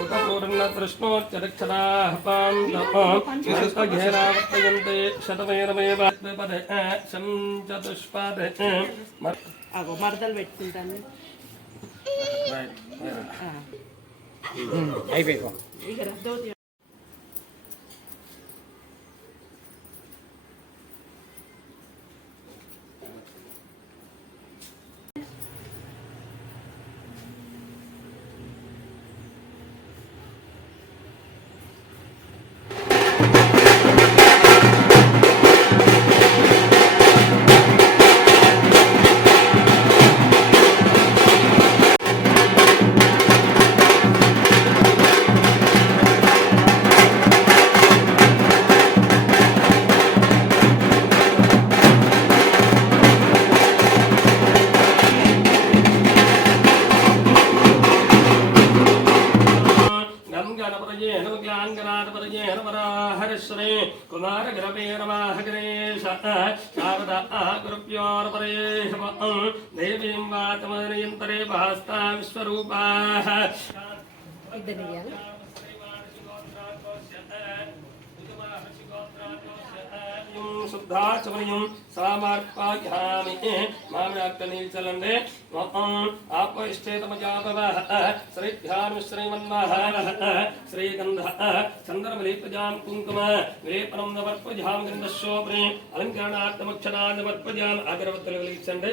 ఉతపూర్ణతృష్ణోచ్చరక్షరాహపాంతఘేరావర్తయంతే శతమేరమేవ చతుష్పాద అగో మరదలు పెట్టుకుంటాను అయిపోయి జ్ఞానపరజే రద్దవుతుంది గం గణపతయే హనుమగ్లాంగనాథపతయే హనుమరాహరిశ్వరే కుమారగరవే శారద గురుభ్యోరపరే దేవీం వాతమనయంతరే భాస్తా విశ్వరూపా ఇద్దరు శుద్ధాచమయం సామార్పాయామి మామిడాక్తనీచలండే ఆప ఇష్టేతమజాపవ శ్రీభ్యాం శ్రీమన్మహ శ్రీగంధ చంద్రమలేపజాం కుంకుమ విలేపనం నవర్పజాం గంధశోభనే అలంకరణార్థమక్షరాన్ని అగరవత్తులు వెలిగించండి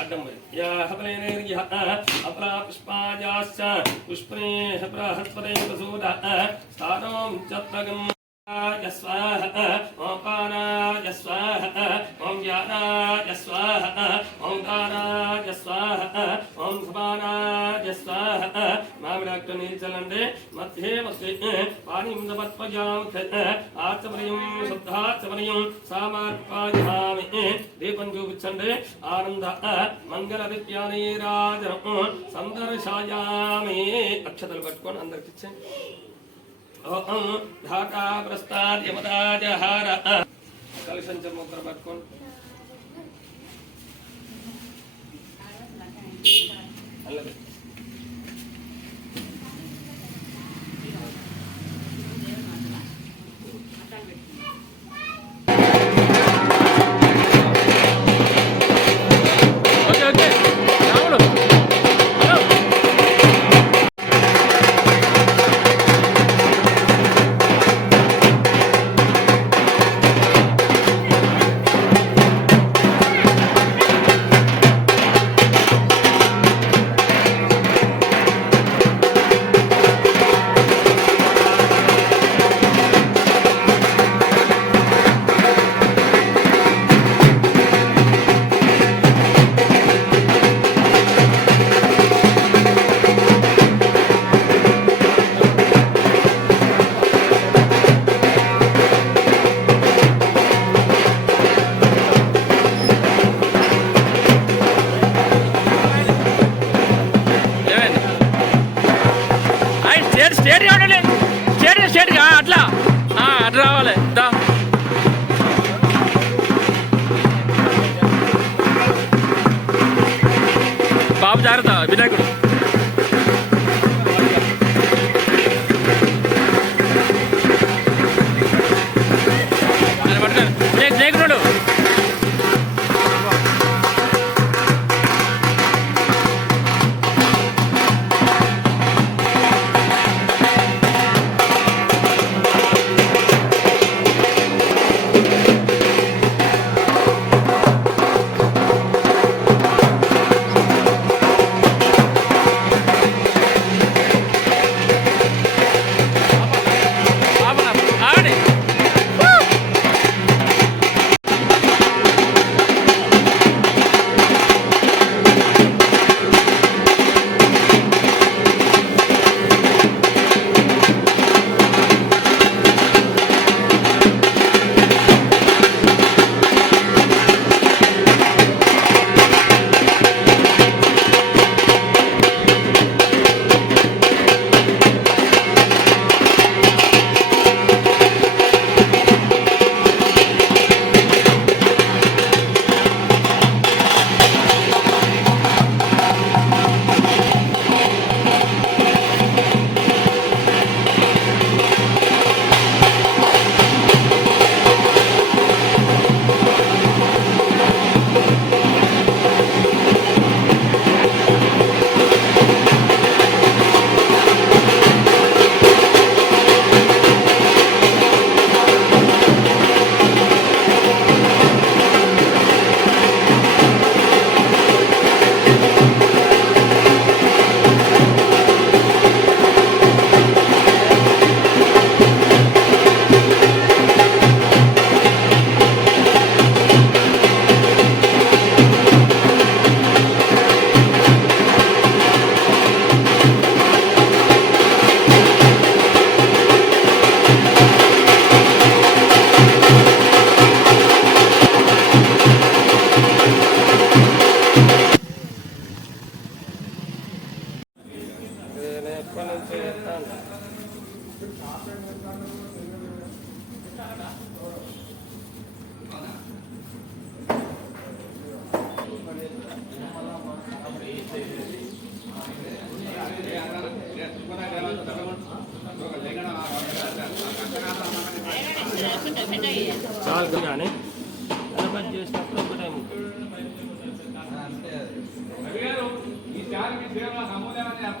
अड्डम या हवलेनेर्य अपरा पुष्पाजाश्च पुष्पनेः बृहस्पते प्रसूद स्थानं चत्रगम् यस्वाह ॐ पाराय स्वाह ॐ ज्ञानाय स्वाह ॐ दानाय स्वाह ॐ सुबानाय स्वाह మామిడాక్టని చలండి మధ్యే మధ్యే పాణిం సమర్పయాం ఆచమనయం శుద్ధాచమనయం సామార్పాయామి దీపం చూపించండి ఆనంద మంగళ దివ్యానీరాజనం సందర్శయామి. అక్షతలు పట్టుకొని అందరికి ఇచ్చండి ఓం ఢాకా ప్రస్తాద్ యమదాజహార కలిసంచ ముద్ర పట్టుకోండి అల్లది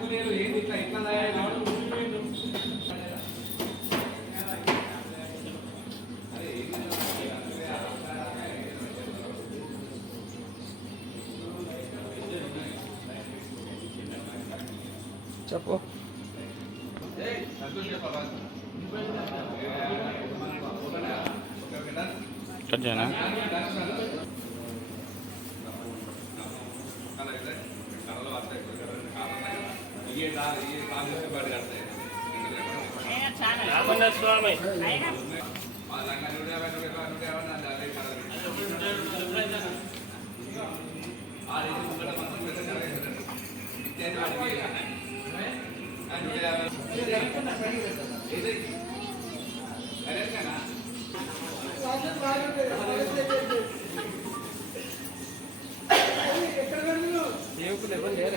నమూనాన్ని అప్పులేదు ఏంది ఇట్లా ఇట్లా తయారు చెప్పు కట్ చేయనా రామన్న స్వామి దేవుకులు ఎవరు లేరు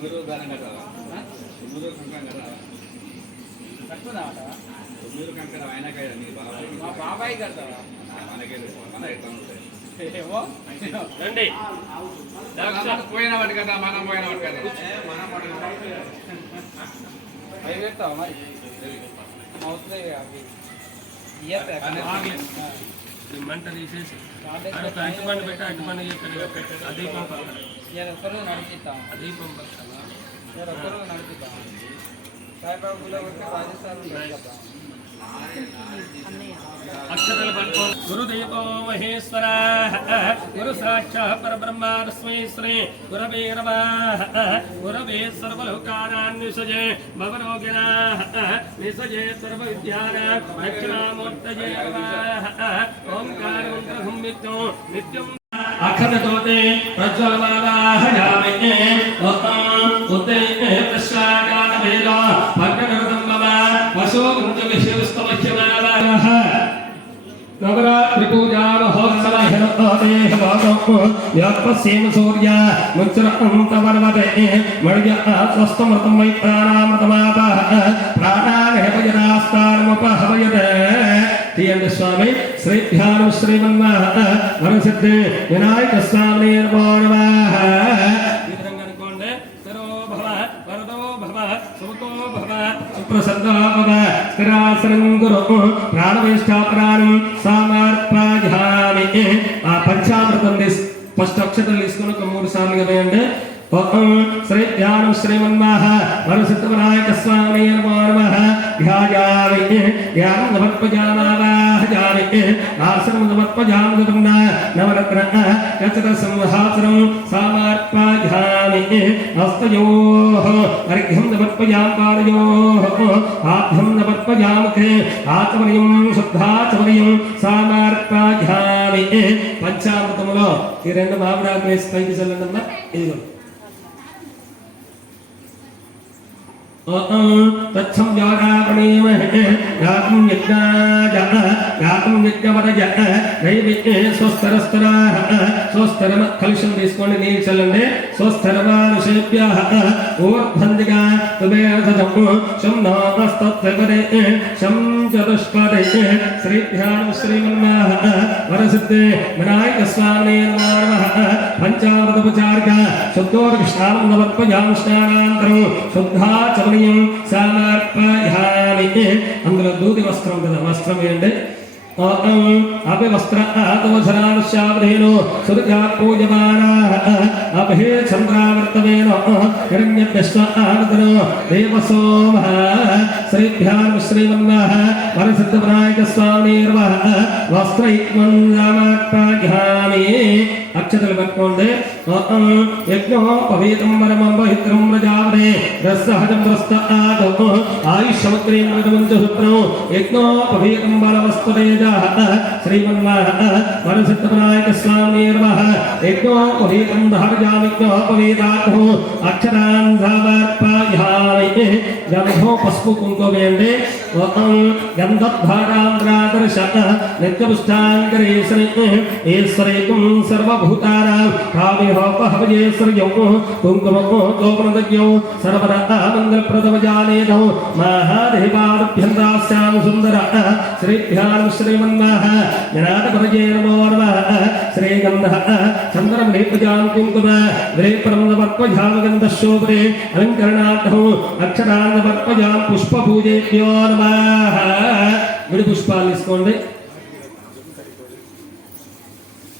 తొమ్మిదో దానం కట్టాలా తొమ్మిదో కంకణం కట్టాలా తొమ్మిదో కంకణం అయినా కదా నీ బాబాయ్? మా బాబాయ్ కడతావా? మనకే మన ఎట్లా ఉంటాయి? ఏమో? రండి. మనం పోయిన వాటి కదా మనం పోయిన వాటి కదా మనం అవి పెడతావా మరి? అవసరం అవి. ఈ మంట తీసేసి. అటు అటు పండు పెట్టి అటు పండు చెప్పాడు ఆ ఒకరు నడిపిస్తాం ఆ దీపం పక్కన ఒక్కరు నడిపిస్తాం సాయిబాబా గుడిలో రాజస్థాన్ అక్షతలు పట్టుకో గురుదేవో మహేశ్వర గురు సాక్షాత్ పరబ్రహ్మాస్మై శ్రీ గురవే నమః. గురవే సర్వలోకానాన్విసజే భవరోగిణ నిషజే సర్వ విద్యానా దక్షిణామూర్తజే నమః. ఓంకారం గ్రహం నిత్యం నిత్యం అఖండతోతే ఉత్తమం ఓం ఉద్దే ప్రశ్నాగానవేద భగ్నకృతం మమ వశో గుంజవిశివస్తమహ్యమానః నవరాత్రి పూజా మహోత్సవ వ్యాపస్యేన సూర్య ముచ్రమంతవర్వతే మణ్య స్వస్థమృతం వై ప్రాణామృతమాపః. ప్రాణానహపయదాస్తానముపహవయత తీయండి స్వామి. శ్రీధ్యానం శ్రీమన్మః వరసిద్ధి వినాయక స్వామి నమో. సుప్రసన్నో స్థిరాసనం గురు ప్రాణవేష్టాపరాణం ప్రాణం ఆ పంచామృతం తీస్ అక్షతలు తీసుకుని ఒక మూడు సార్లు కదండి శ్రీ ధ్యానం శ్రీమన్మః వరసిద్ధ స్వామి నమో. నమః ధ్యాయామి ధ్యానం సమర్పజామావాహయామి ఆసనం సమర్పజామి గతున్న నవరత్న యచత సంహాసనం సామార్పాధ్యామి హస్తయోః. అర్ఘ్యం సమర్పయామి పాదయోః. ఆభ్యం సమర్పయామి ఆత్మనియం శుద్ధాత్మనియం సామార్పాధ్యామి పంచామృతములో ఈ రెండు మామిడాకులు వేసి పైకి చల్లండి అమ్మా. ఇదిగో. తత్సం జారావణీమహే యాతం యజ్ఞాయ యాతం యజ్ఞవరజ నైవేద్య స్వస్థరస్తరాః స్వస్థరమ కలుషం తీసుకోండి నీళ్ళు చల్లండి. స్వస్థరమానుషేభ్య ఊర్ధ్వందిగా తుమేధం శం నామస్తత్వరే శం చతుష్పదే శ్రీధ్యానం శ్రీమన్మాః వరసిద్ధే వినాయక స్వామి నమో నమః పంచామృతోపచారిక శుద్ధోర్ఘ్నానం శుద్ధాచమనీయం సమర్పయామి అందులో దూది వస్త్రం కదా వస్త్రం వేయండి అభివస్త్ర ఆదోధరానుశావధేనో సురజా పూజమానాః అభే చంద్రావర్తమేన హిరణ్యభ్యశ్వ ఆనదనో దేవసోమః శ్రీభ్యాం శ్రీమన్నః వరసిద్ధవినాయక స్వామిర్వః వస్త్రైక్మం రామాత్మాఘ్యామి అక్షతలు పట్టుకోండి ఓం యజ్ఞో పవీతం వరమం బహిత్రం ప్రజావరే రసహజం ప్రస్త ఆదో ఆయుష్యమగ్రీం మృగమంజుహృత్రం యజ్ఞో పవీతం బలవస్తురేజ శ్రీమన్నారాయణ వరసిద్ధవినాయక స్వామిర్వః యజ్ఞో పవీతం ధారజామిజ్ఞో పవీతాగ్నో అక్షరాన్ సమర్పయామి గంధో పసుపు కుంకుమ వేయండి ఈశ్వరేకం సర్వభూతానాం కావ్యోపహవజేశ్వర్యో కుంకుమో గోపనదజ్ఞో సర్వదా మంగళప్రదమజానేనో సుందర శ్రీభ్యాం శ్రీమన్నాః జనాథపరజే నమో నమః శ్రీగంధ కుంకుమ అలంకరణార్థం అక్షరాన్ పుష్పపూజేభ్యో విడి పుష్పాలు తీసుకోండి.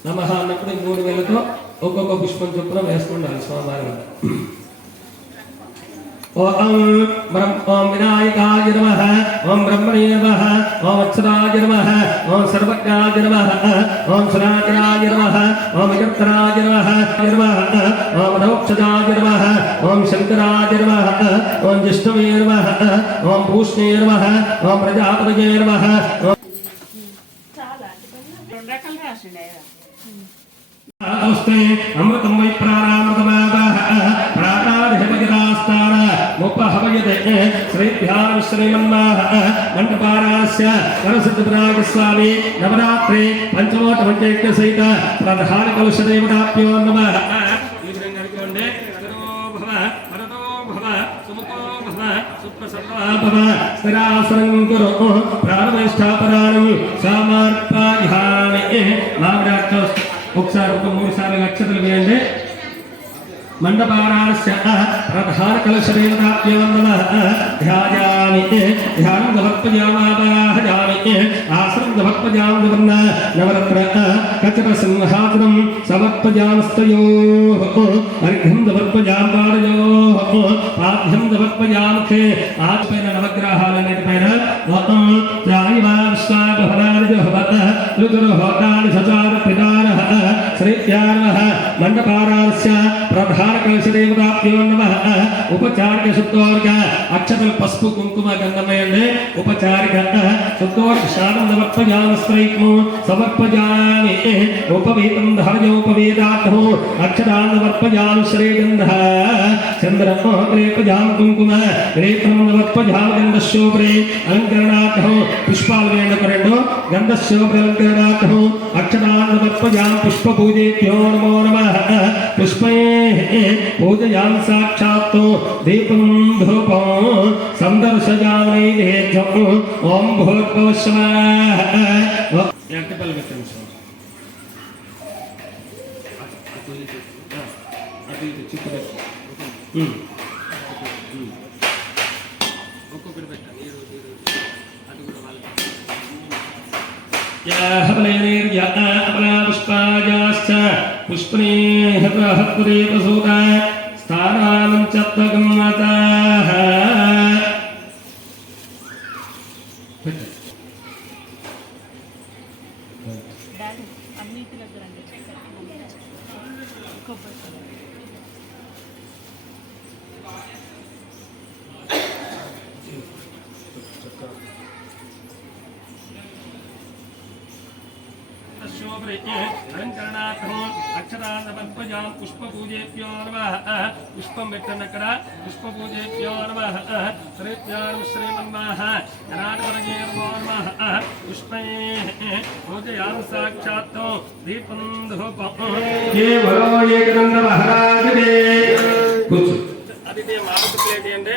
నమః అన్నప్పుడు మూడు వేలతో ఒక్కొక్క పుష్పం చొప్పున వేసుకుండాలి స్వామివారి ఓం బ్రహ్మ ఓం వినాయకాయ నమః ఓం బ్రహ్మణే నమః ఓం అక్షరాయ నమః ఓం సర్వజ్ఞాయ నమః ఓం సురాజరాయ నమః ఓం విజత్తరాయ నమః నమః ఓం నోక్షజాయ నమః ఓం శంకరాయ నమః ఓం జిష్ణవే నమః ఓం భూష్ణే నమః ఓం ప్రజాపతయే నమః ఓం రెండు ముప్పహవయతే శ్రీభ్యాం మంటపారాస్య వరసిద్ధరాజ నవరాత్రి పంచమోట సహిత ప్రధాన కలుషదేవతాభ్యో నమ. ఈ విధంగా అనుకోండి. స్థిరో భవ ఒకసారి ఒక మూడు సార్లు అక్షతలు వేయండి మండపారాస్య ప్రధాన కలశదేవతాభ్యో నమః ధ్యాయామి ధ్యానం సమర్పయామాదాహయామి ఆసనం సమర్పయామవర్ణ నవరత్న కచర సింహాసనం సమర్పయామస్తయోః అర్ఘ్యం సమర్పయాం పాఠ్యం పాద్యం ఆత్మైన నవగ్రహాలన్నిటిపైన ఓం త్రాయివా విశ్వాభవనార్జహవత సచార పితారః శ్రీత్యానః మండపారాస్య ప్రధాన కలశదేవతాభ్యో నమః. ఉపచారిక శుద్ధవర్గ అక్షతలు పసుపు కుంకుమ గంధమయండి. ఉపచారిక శుద్ధవర్గ శానం సమర్పయామ స్త్రైక్ము సమర్పయామి ఉపవీతం ధర్యోపవేదాత్మో అక్షరాన్ సమర్పయామి శ్రీగంధ చంద్రమో లేపజాం కుంకుమ. లేపనం సమర్పజామ గంధశోభ్రే. అలంకరణార్థం. పుష్పాలు వేయండి రెండు గంధశోభ్ర అలంకరణార్థం అక్షరాన్ సమర్పయాం పుష్పపూజేభ్యో నమో నమ. పుష్పే పూజయాం సాక్షాత్తు దీపం ధూపం సందర్శయామైదేజం ఓం భూర్భువస్వః ఎక్కపల్లి పెట్టండి స్వామి. అటు ఇటు. ఆ, అటు ఇటు చిక్కు పెట్టు. ఉమ్. ఒక్కొక్కటి పెట్టండి ఈ రోజు ఈ రోజు అది కూడా వాళ్ళకి పుష్పాయాశ్చ పుష్పణేహ ప్రసూత స్థానానం చత్వగమ్మతాః అన్నిటి దగ్గర కొబ్బరి అలంకరణార్థం అక్షరాన్నపద్మజాం పుష్పపూజేభ్యో నమః పుష్పం పెట్టండి అక్కడ పుష్పపూజేభ్యో నమః శ్రీభ్యాం శ్రీమన్మః జనార్దనగే నమో నమః పుష్పై పూజయాం సాక్షాత్ దీపం ధూపం కేవలో ఏకదండ మహారాజే కూర్చో అది మారుతి ప్లేట్ ఏంటి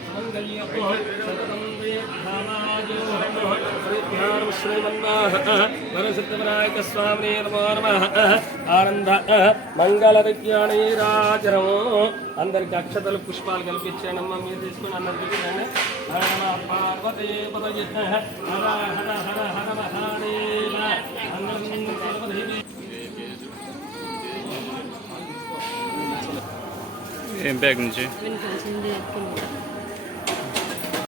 శ్రీమన్నారాయక స్వామి నమో నమ ఆనంద మంగళ విజ్ఞానీరాజనము అందరికి అక్షతలు పుష్పాలు కల్పించానమ్మా మీరు తీసుకుని అందరికి ఇచ్చేయండి. హర నమ పార్వతీ పదయ హర హర హర హర మహాదేవ. అందరం సర్వదేవి ఏం బ్యాగ్ నుంచి?